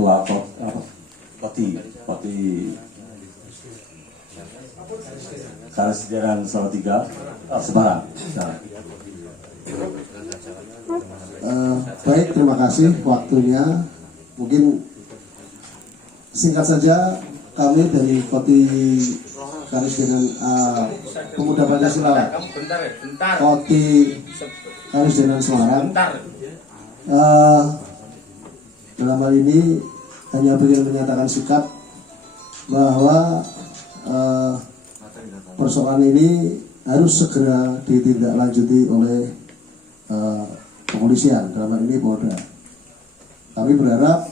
Ketua Koti Karesidenan Salatiga Semarang. Baik, terima kasih waktunya. Mungkin singkat saja, kami dari Koti Karesidenan Pemuda Pancasila Koti Karesidenan Semarang dalam hal ini hanya ingin menyatakan sikap bahwa persoalan ini harus segera ditindaklanjuti oleh kepolisian, dalam hal ini Polda. Kami berharap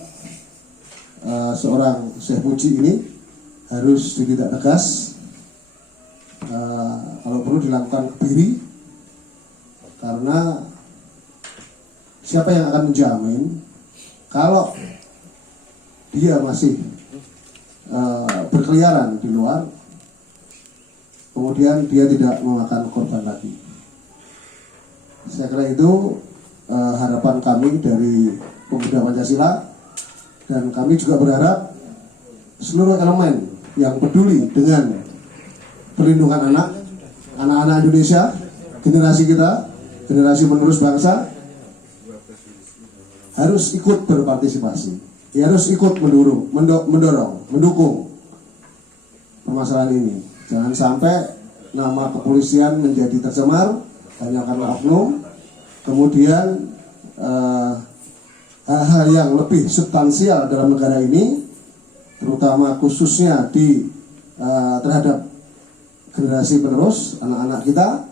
seorang Syekh Puji ini harus ditindak tegas, kalau perlu dilakukan kebiri, karena siapa yang akan menjamin kalau dia masih berkeliaran di luar, kemudian dia tidak memakan korban lagi. Saya kira itu harapan kami dari Pemuda Pancasila, dan kami juga berharap seluruh elemen yang peduli dengan perlindungan anak-anak Indonesia, generasi kita, generasi penerus bangsa, harus ikut berpartisipasi, harus ikut mendorong, mendukung permasalahan ini. Jangan sampai nama kepolisian menjadi tercemar hanya karena oknum, kemudian hal-hal yang lebih substansial dalam negara ini, terutama khususnya terhadap generasi penerus, anak-anak kita,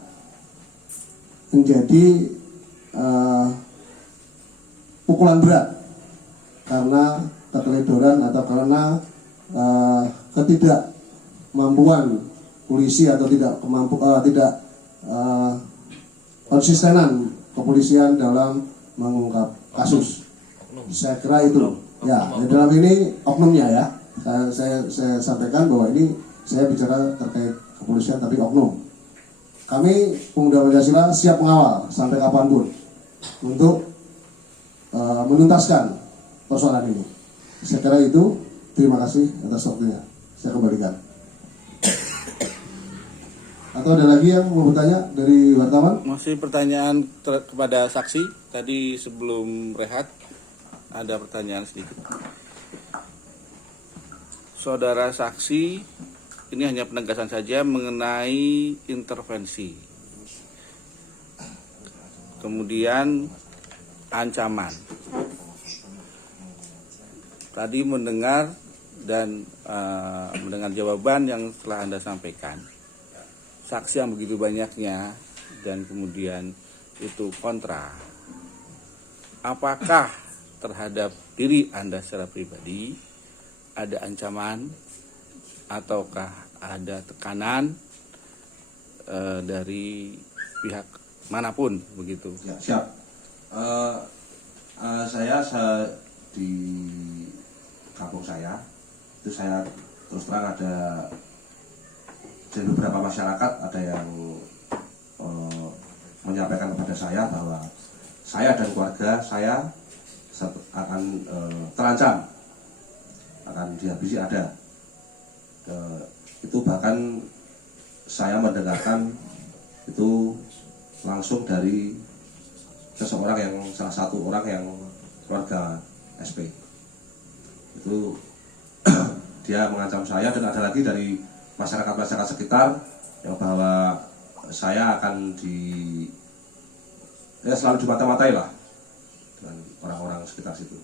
menjadi pukulan berat karena keteledoran atau karena ketidakmampuan polisi atau tidak konsistenan kepolisian dalam mengungkap kasus. Saya kira itu ya, dalam ini oknumnya ya. Saya sampaikan bahwa ini saya bicara terkait kepolisian tapi oknum. Kami Pemuda Pancasila siap mengawal sampai kapanpun untuk menuntaskan persoalan ini. Saya kira itu. Terima kasih atas waktunya. Saya kembalikan. Atau ada lagi yang mau bertanya dari wartawan? Masih pertanyaan kepada saksi. Tadi sebelum rehat ada pertanyaan sedikit. Saudara saksi, ini hanya penegasan saja mengenai intervensi. Kemudian ancaman. Tadi mendengar jawaban yang telah Anda sampaikan. Saksi yang begitu banyaknya dan kemudian itu kontra. Apakah terhadap diri Anda secara pribadi ada ancaman ataukah ada tekanan dari pihak manapun begitu? Ya, siap. Saya di kampung saya itu saya terus terang ada dari beberapa masyarakat ada yang menyampaikan kepada saya bahwa saya dan keluarga saya akan terancam, akan dihabisi ada. Itu bahkan saya mendengarkan itu langsung dari seseorang yang salah satu orang yang keluarga SP. Itu dia mengancam saya, dan ada lagi dari masyarakat sekitar yang bahwa saya akan selalu dimata-matai lah dengan orang-orang sekitar situ.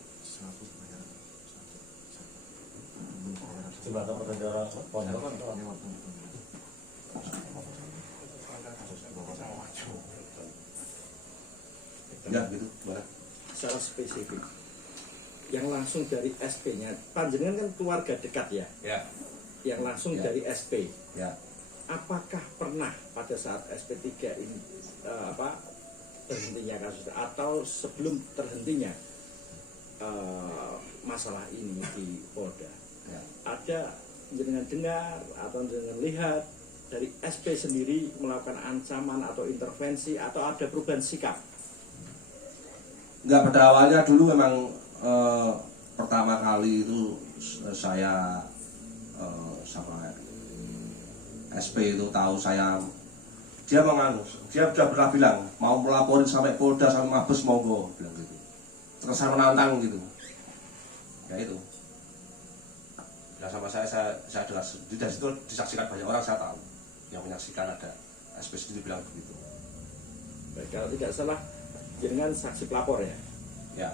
Ya gitu, gimana? Secara spesifik yang langsung dari SP-nya, panjenengan kan keluarga dekat ya? Ya. Yang langsung Ya. dari SP. Ya. Apakah pernah pada saat SP3 ini terhentinya kasus atau sebelum terhentinya masalah ini di Polda, Ya. ada jenengan dengar atau jenengan lihat dari SP sendiri melakukan ancaman atau intervensi atau ada perubahan sikap? Enggak, pada awalnya dulu memang pertama kali itu saya sama SP itu tahu saya, dia sudah pernah bilang mau melaporin sampai Polda sampai Mabes monggo, bilang gitu. Terus saya menantang gitu. Ya itu. Bilang sama saya dengar dari situ disaksikan banyak orang, saya tahu yang menyaksikan ada SP sendiri bilang begitu. Baik, kalau tidak salah jenengan saksi pelapor ya. Ya.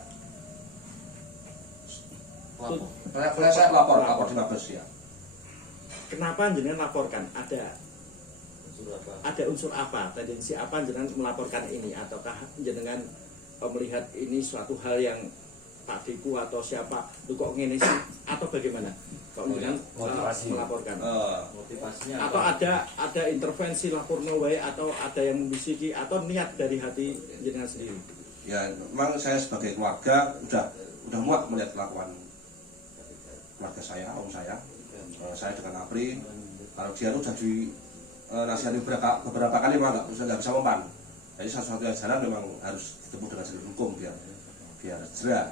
Saya lapor di Mabes ya. Kenapa jenengan laporkan? Ada unsur apa, tendensi apa jenengan melaporkan ini, ataukah jenengan melihat ini suatu hal yang Pak Diku atau siapa itu kok ngene sih, atau bagaimana kok jenengan melaporkan? Motivasinya Atau ada intervensi lapor wae, atau ada yang membisiki, atau niat dari hati jenengan sendiri? Ya, memang saya sebagai keluarga udah muak melihat kelakuan keluarga saya, om saya. Saya dengan Apri, kalau dia tuh jadi nasihati beberapa kali memang nggak bisa mempan. Jadi satu-satunya jalan memang harus ditempuh dengan jalur hukum biar jerah.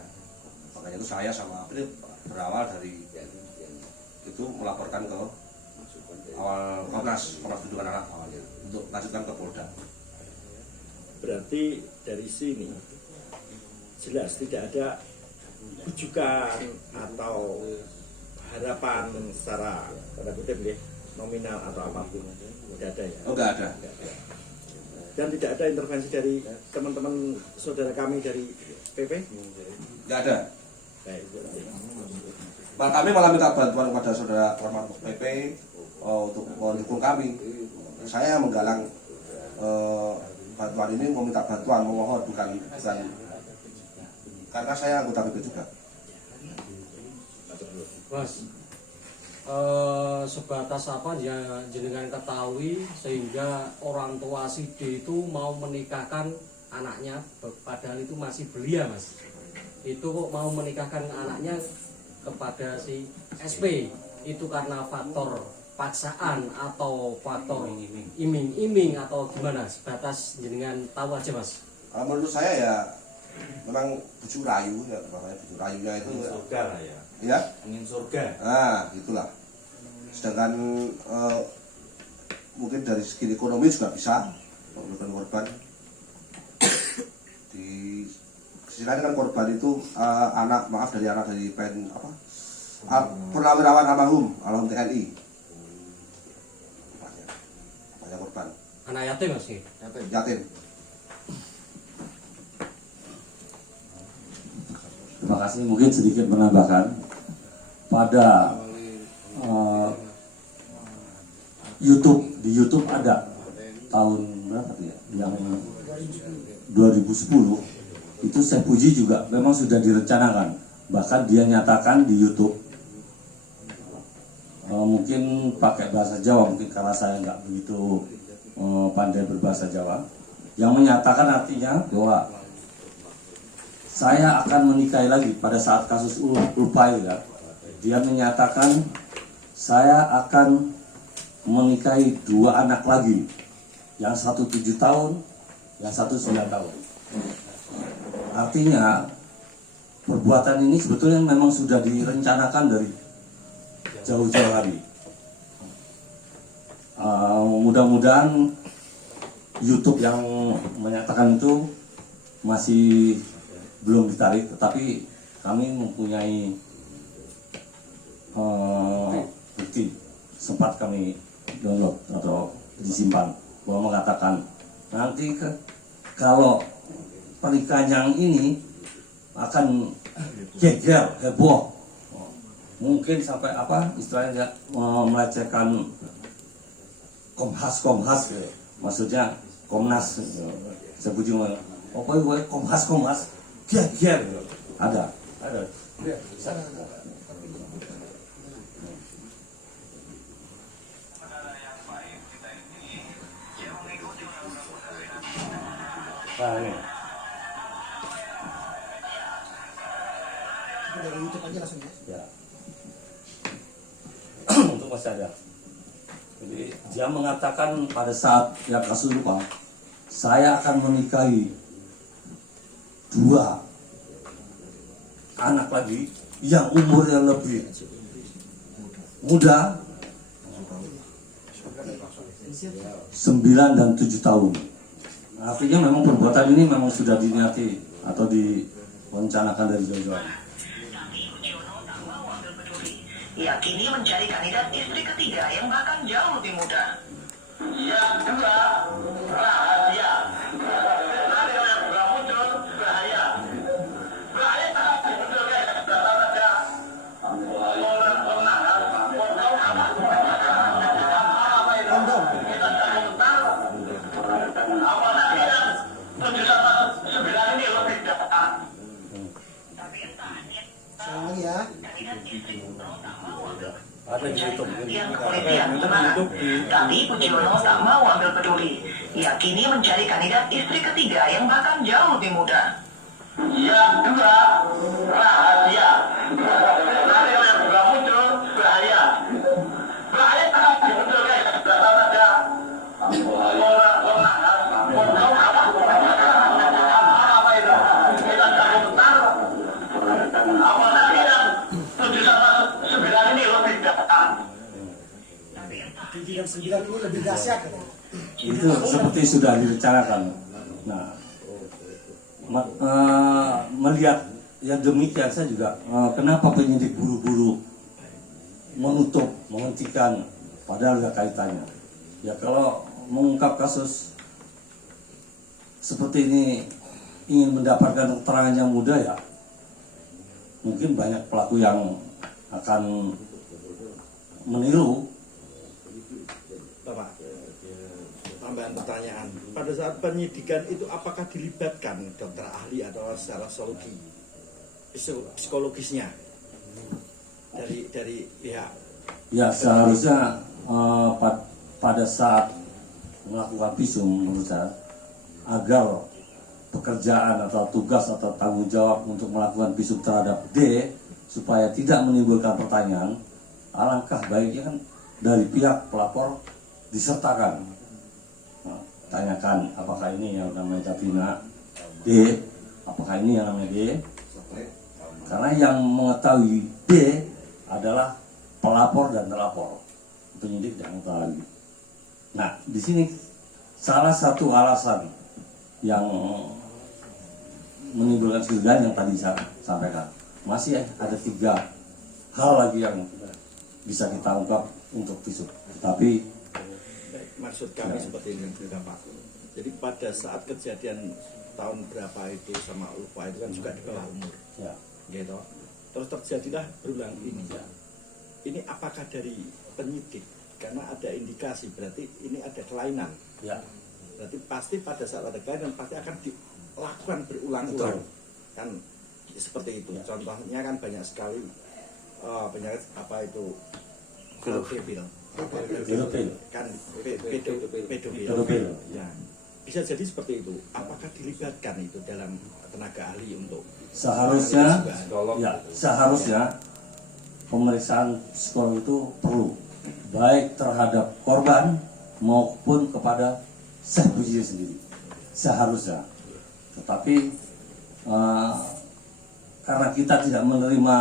Makanya itu saya sama Apri berawal dari itu melaporkan ke awal Komnas Perlindungan Anak awalnya untuk lanjutkan ke Polda. Berarti dari sini jelas tidak ada rujukan atau harapan secara tanda kutip ya, nominal atau apapun, tidak ada ya? Oh, nggak ada. Dan tidak ada intervensi dari teman-teman saudara kami dari PP? Nggak ada. Baik. Malah kami malah minta bantuan kepada saudara Ormas PP untuk mendukung kami. Saya menggalang bantuan ini, meminta bantuan, memohon bukan karena saya anggota PP juga. Mas, sebatas apa ya jenengan ketahui sehingga orang tua si D itu mau menikahkan anaknya, padahal itu masih belia, Mas. Itu kok mau menikahkan anaknya kepada si SP, itu karena faktor paksaan atau faktor iming-iming atau gimana? Sebatas jenengan tahu aja, Mas. Menurut saya ya memang bujuk rayu ya, makanya bujuk rayunya itu surga lah ya. Ya, Ingin surga. nah itulah. Sedangkan mungkin dari segi ekonomi juga bisa melakukan korban. Di sisi lain kan korban itu anak dari purnawirawan almarhum TNI. Banyak korban. Anak yatim, Mas. Yatim. Terima kasih. Mungkin sedikit menambahkan pada di YouTube ada tahun berapa tuh ya? Yang 2010 itu saya puji juga memang sudah direncanakan. Bahkan dia nyatakan di YouTube mungkin pakai bahasa Jawa, mungkin karena saya nggak begitu pandai berbahasa Jawa, yang menyatakan artinya bahwa saya akan menikahi lagi pada saat kasus Ulpai ya. Dia menyatakan saya akan menikahi 2 anak lagi, yang satu 7 tahun, yang satu 9 tahun. Artinya perbuatan ini sebetulnya memang sudah direncanakan dari jauh-jauh hari. Mudah-mudahan YouTube yang menyatakan itu masih belum ditarik, tetapi kami mempunyai bukti, sempat kami download atau disimpan, bahwa mengatakan nanti kalau pernikahan yang ini akan geger, heboh, mungkin sampai apa istilahnya melecehkan Komnas, maksudnya Komnas, saya puji apa Komnas geger, ada. Nah, ini. Dari YouTube aja langsung ya. Ya. Untuk masih ada. Jadi dia mengatakan pada saat ya kasus lupa, saya akan menikahi 2 anak lagi, yang umurnya lebih muda 9 dan 7 tahun. Artinya memang perbuatan ini memang sudah diniati atau direncanakan dari jauh-jauh. Ia kini mencari kandidat istri ketiga yang bahkan jauh lebih muda. Yang kedua, rahasia. Nanti kalau yang sudah muncul, bahaya. Bahaya sangat muncul guys. Datang saja. Orang kemenangan. Apa itu? Kita cari komentar. Apa nanti yang 7 sama 9 ini lebih dekat. Tapi entah. Lagi ya. Ada di YouTube. Yang kepolisian semangat. Tapi Pujiono tak mau ambil peduli. Ia kini mencari kandidat istri ketiga yang bahkan jauh lebih muda. Yang kedua, rahasia. Nanti kalau yang sudah muncul, bahaya. Bahaya sangat muncul guys. Datang saja. Orang kemenangan. Apa itu? Kita cari komentar. Apa nanti yang 7 sama 9 ini lebih dekat. 7 dan 9 ini lebih dahsyat. Itu seperti sudah direncanakan. Nah, melihat yang demikian saya juga kenapa penyidik buru-buru menutup, menghentikan padahal ada kaitannya. Ya kalau mengungkap kasus seperti ini ingin mendapatkan keterangan yang mudah ya mungkin banyak pelaku yang akan meniru. Bapak, tambahan pertanyaan. Pada saat penyidikan itu apakah dilibatkan dokter ahli atau secara psikologisnya dari pihak? Ya seharusnya pada saat melakukan visum menurut saya agar pekerjaan atau tugas atau tanggung jawab untuk melakukan visum terhadap D supaya tidak menimbulkan pertanyaan, alangkah baiknya kan dari pihak pelapor disertakan. Nah, tanyakan apakah ini yang namanya Davina D, apakah ini yang namanya D, karena yang mengetahui D adalah pelapor dan terlapor, penyidik tidak mengetahui. Nah, di sini salah satu alasan yang menimbulkan curigaan yang tadi saya sampaikan. Masih ada 3 hal lagi yang bisa kita ungkap untuk visum. Tapi Maksud kami seperti ini Bapak. Jadi pada saat kejadian tahun berapa itu sama Ulfa itu kan juga di bawah umur, ya, gitu. Terus terjadilah berulang ini. Ini apakah dari penyidik? Karena ada indikasi berarti ini ada kelainan. ya, Berarti pasti pada saat ada kelainan pasti akan dilakukan berulang-ulang. Kan seperti itu. Contohnya kan banyak sekali penyakit apa itu pedofil. pedofil. Kan pedofil. Pedofil. Ya. Bisa jadi seperti itu. Apakah dilibatkan itu dalam tenaga ahli untuk seharusnya pemeriksaan psikolog itu perlu baik terhadap korban maupun kepada Syekh Puji sendiri seharusnya. Tetapi karena kita tidak menerima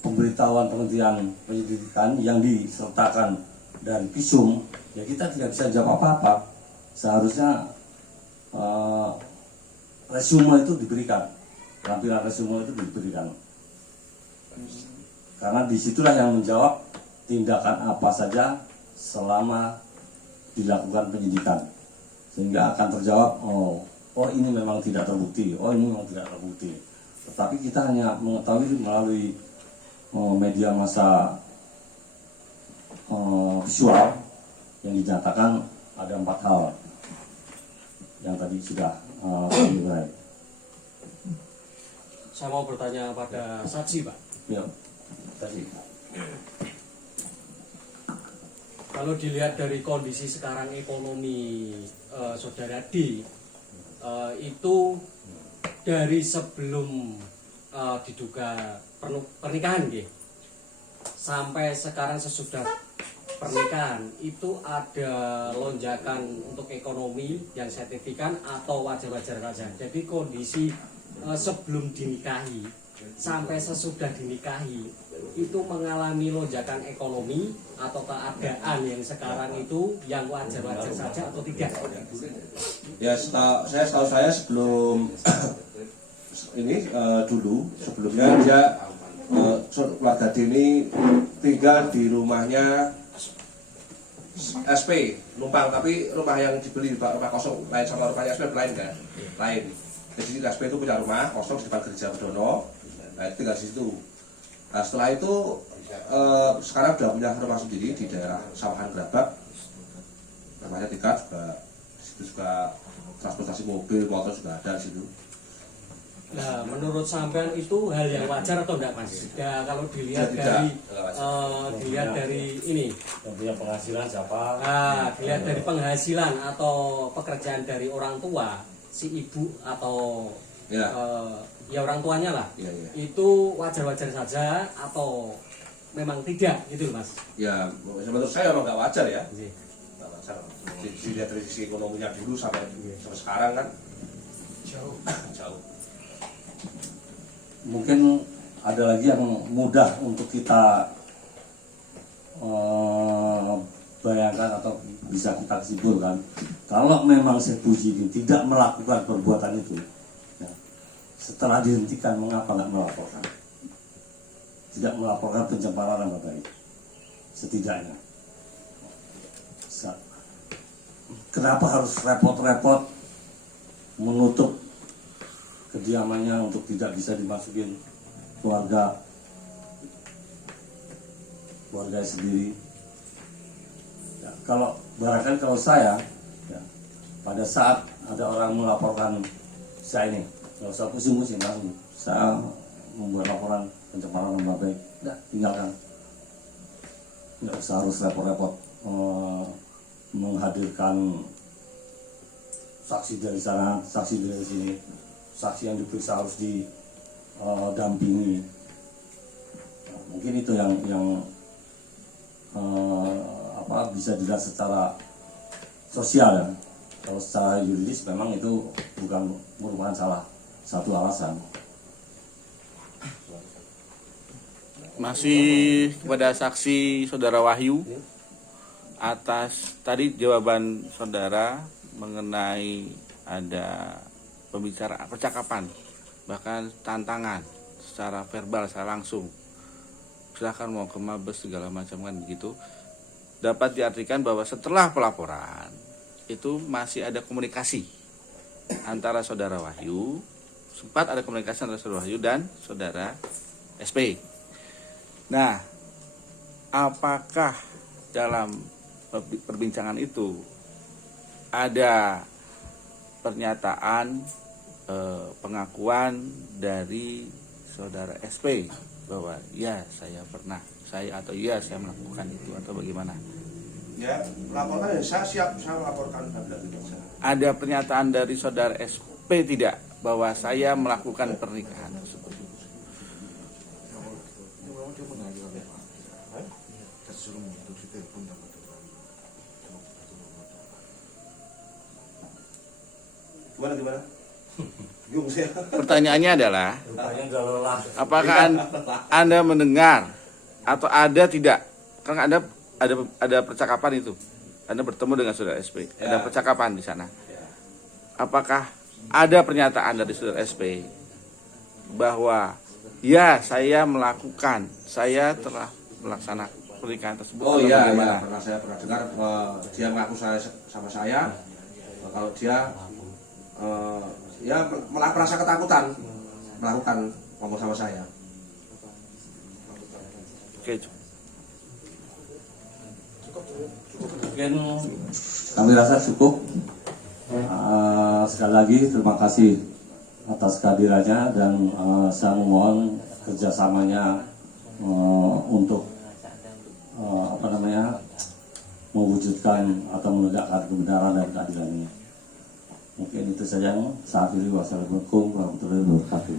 pemberitahuan penghentian penyidikan yang disertakan dari visum, ya kita tidak bisa jawab apa-apa. Seharusnya resume itu diberikan, lampiran resume itu diberikan, karena disitulah yang menjawab tindakan apa saja selama dilakukan penyidikan, sehingga akan terjawab oh ini memang tidak terbukti, oh ini memang tidak terbukti. Tetapi kita hanya mengetahui melalui media massa visual yang dinyatakan ada 4 hal yang tadi sudah dimulai. Saya mau bertanya pada saksi, Pak. Ya, tadi. Kalau dilihat dari kondisi sekarang ekonomi saudara D, itu dari sebelum diduga pernikahan, sampai sekarang sesudah pernikahan itu ada lonjakan untuk ekonomi yang signifikan atau wajar-wajar saja. Jadi kondisi sebelum dinikahi sampai sesudah dinikahi itu mengalami lonjakan ekonomi atau keadaan yang sekarang itu yang wajar-wajar saja atau tidak? Ya, setahu saya sebelum ini dulu sebelumnya dia keluarga Dini tinggal di rumahnya SP numpang, tapi rumah yang dibeli rumah kosong lain sama rumahnya SP lain kan? Lain. Jadi SP itu punya rumah kosong di depan gereja Bedono, nah tinggal di situ. Nah setelah itu sekarang sudah punya rumah sendiri di daerah Sawahan Gerabak, namanya Tika, juga di situ juga transportasi mobil motor juga ada di situ. Nah, menurut sampean itu hal yang wajar atau enggak, Mas? Ya, kalau dilihat dari ini, yang punya penghasilan siapa? nah, dilihat dari penghasilan atau pekerjaan dari orang tua, si ibu atau Ya. ya orang tuanya lah, Ya, ya. itu wajar-wajar saja atau memang tidak gitu, Mas? Ya, menurut saya memang nggak wajar ya. Iya. Nggak wajar. Dilihat dari sisi ekonominya dulu sampai sekarang kan jauh. Mungkin ada lagi yang mudah untuk kita bayangkan atau bisa kita simpulkan. Kalau memang Syekh Puji tidak melakukan perbuatan itu, ya, setelah dihentikan mengapa nggak melaporkan? Tidak melaporkan pencemaran nama baik, setidaknya. Kenapa harus repot-repot menutup kediamannya untuk tidak bisa dimasukin keluarga sendiri? Ya, kalau barangkali kalau saya, ya, pada saat ada orang melaporkan saya ini, nggak usah pusing-pusing langsung saya membuat laporan pencemaran nama baik, tinggalkan, nggak usah harus repot-repot menghadirkan saksi dari sana, saksi dari sini. Saksi yang diperiksa harus didampingi. Mungkin itu yang bisa dilihat secara sosial ya. Kalau secara yuridis memang itu bukan merupakan salah satu alasan. Masih kepada saksi Saudara Wahyu atas tadi jawaban saudara mengenai ada percakapan, bahkan tantangan secara verbal, secara langsung. Silahkan mau ke Mabes segala macam kan begitu. Dapat diartikan bahwa setelah pelaporan itu masih ada komunikasi antara Saudara Wahyu, sempat ada komunikasi antara Saudara Wahyu dan Saudara SP. Nah, apakah dalam perbincangan itu ada pernyataan pengakuan dari Saudara SP bahwa ya saya melakukan itu atau bagaimana? Ya, melaporkan ya, saya siap, saya melaporkan. Ada pernyataan dari Saudara SP tidak bahwa saya melakukan pernikahan tersebut? Gimana? Bingung saya. Pertanyaannya adalah, apakah Anda mendengar atau ada tidak? Karena ada percakapan itu. Anda bertemu dengan Saudara SP, ada percakapan di sana. Apakah ada pernyataan dari Saudara SP bahwa ya saya telah melaksanakan pernikahan tersebut? Oh iya, saya pernah dengar dia mengaku sama saya kalau dia merasa ketakutan melakukan ngomong sama saya. Oke. Mungkin kami rasa cukup. Sekali lagi terima kasih atas kehadirannya dan saya memohon kerjasamanya untuk mewujudkan atau menegakkan kebenaran dan keadilan ini. Mungkin itu saja. Wassalamualaikum warahmatullahi wabarakatuh.